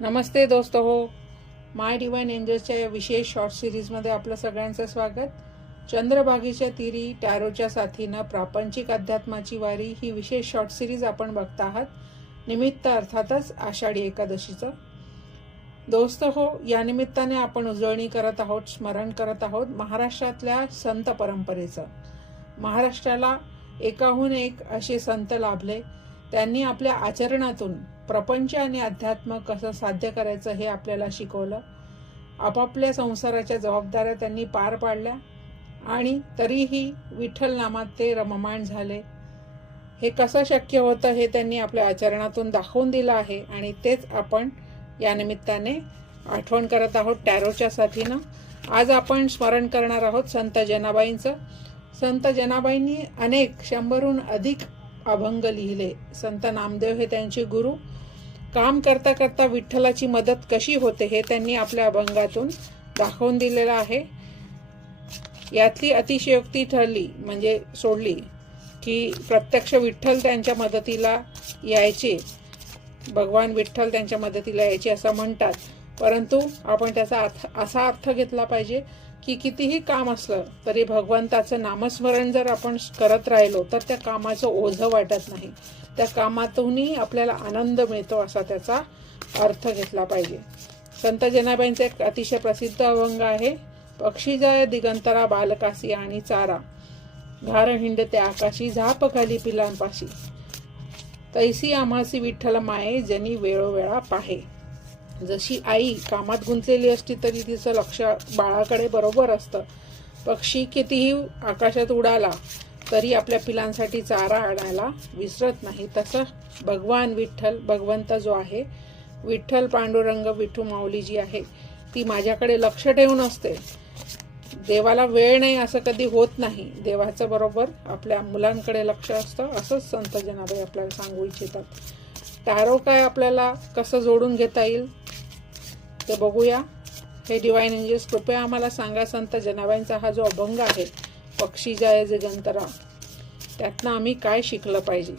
नमस्ते दोस्त हो. माय डिवाइन एंजल्सच्या या विशेष शॉर्ट सिरीजमध्ये आपलं सगळ्यांचं स्वागत. चंद्रभागेच्या तिरी टॅरोच्या साथीनं प्रापंचिक अध्यात्माची वारी ही विशेष शॉर्ट सिरीज आपण बघत आहात. निमित्त अर्थातच आषाढी एकादशीचं. दोस्त हो या निमित्ताने आपण उजळणी करत आहोत स्मरण करत आहोत महाराष्ट्रातल्या संत परंपरेचं. महाराष्ट्राला एकाहून एक असे संत लाभले. त्यांनी आपल्या आचरणातून प्रपंच आणि अध्यात्म कसं साध्य करायचं हे आपल्याला शिकवलं. आपापल्या संसाराच्या जबाबदाऱ्या त्यांनी पार पाडल्या आणि तरीही विठ्ठल नामात ते रममाण झाले. हे कसं शक्य होतं हे त्यांनी आपल्या आचरणातून दाखवून दिलं आहे आणि तेच आपण या निमित्ताने आठवण करत आहोत टॅरोच्या साथीनं. आज आपण स्मरण करणार आहोत संत जनाबाईंचं. संत जनाबाईंनी अनेक शंभरहून अधिक अभंग लिहिले. संत नामदेव हे त्यांचे गुरु. काम करता करता विठ्ठलाची मदत कशी होते हे त्यांनी आपल्या अभंगातून दाखवून दिलेलं आहे. यातली अतिशयोक्ती ठरली म्हणजे सोडली की प्रत्यक्ष विठ्ठल त्यांच्या मदतीला यायचे भगवान विठ्ठल त्यांच्या मदतीला यायचे असं म्हणतात. परंतु आपण त्याचा अर्थ असा अर्थ घेतला पाहिजे की कितीही काम असलं तरी भगवंताचं नामस्मरण जर आपण करत राहिलो तर त्या कामाचं ओझं वाटत नाही. त्या कामातूनही आपल्याला आनंद मिळतो असा त्याचा अर्थ घेतला पाहिजे. संत जनाबाईंचा एक अतिशय प्रसिद्ध अभंग आहे. पक्षी जाय दिगंतरा बालकासी आणि चारा. घार हिंडते आकाशी झाप खाली पिलांपाशी. तैसी आम्हासी विठ्ठल माये जनी वेळोवेळा पाहे. जशी आई कामात गुंतलेली असती तरी तिचं लक्ष बाळाकडे बरोबर असतं. पक्षी कितीही आकाशात उडाला तरी आपल्या पिलांसाठी चारा आणायला विसरत नाही. तसं भगवान विठ्ठल भगवंत जो आहे विठ्ठल पांडुरंग विठू माऊली जी आहे ती माझ्याकडे लक्ष ठेवून असते. देवाला वेळ नाही असं कधी होत नाही. देवाचं बरोबर आपल्या मुलांकडे लक्ष असतं. असंच संत जनाबाई आपल्याला सांगू इच्छितात. टॅरो काय आपल्याला कसं जोडून घेता येईल ते बघूया. हे डिवाईन एंजल्स कृपया आम्हाला सांगा संत जनाबाईंचा हा जो अभंग आहे पक्षी जाय जगंतरा त्यातनं आम्ही काय शिकलं पाहिजे?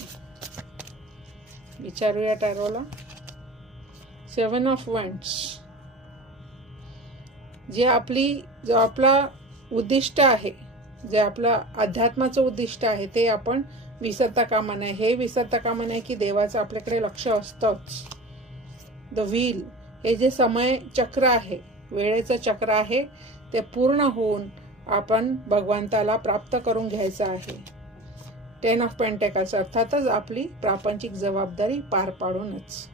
विचारूया टॅरोला सेवन ऑफ वंट्स जे आपली जो आपला उद्दिष्ट आहे जे आपलं अध्यात्माचं उद्दिष्ट आहे ते आपण विसरता कामा नये. हे विसरता कामा नये की देवाचं आपल्याकडे लक्ष असतंच. द व्हील हे जे समय चक्र आहे वेळेचं चक्र आहे ते पूर्ण होऊन आपण भगवंताला प्राप्त करून घ्यायचं आहे. टेन ऑफ पेंटेकाच अर्थातच आपली प्रापंचिक जबाबदारी पार पाडूनच.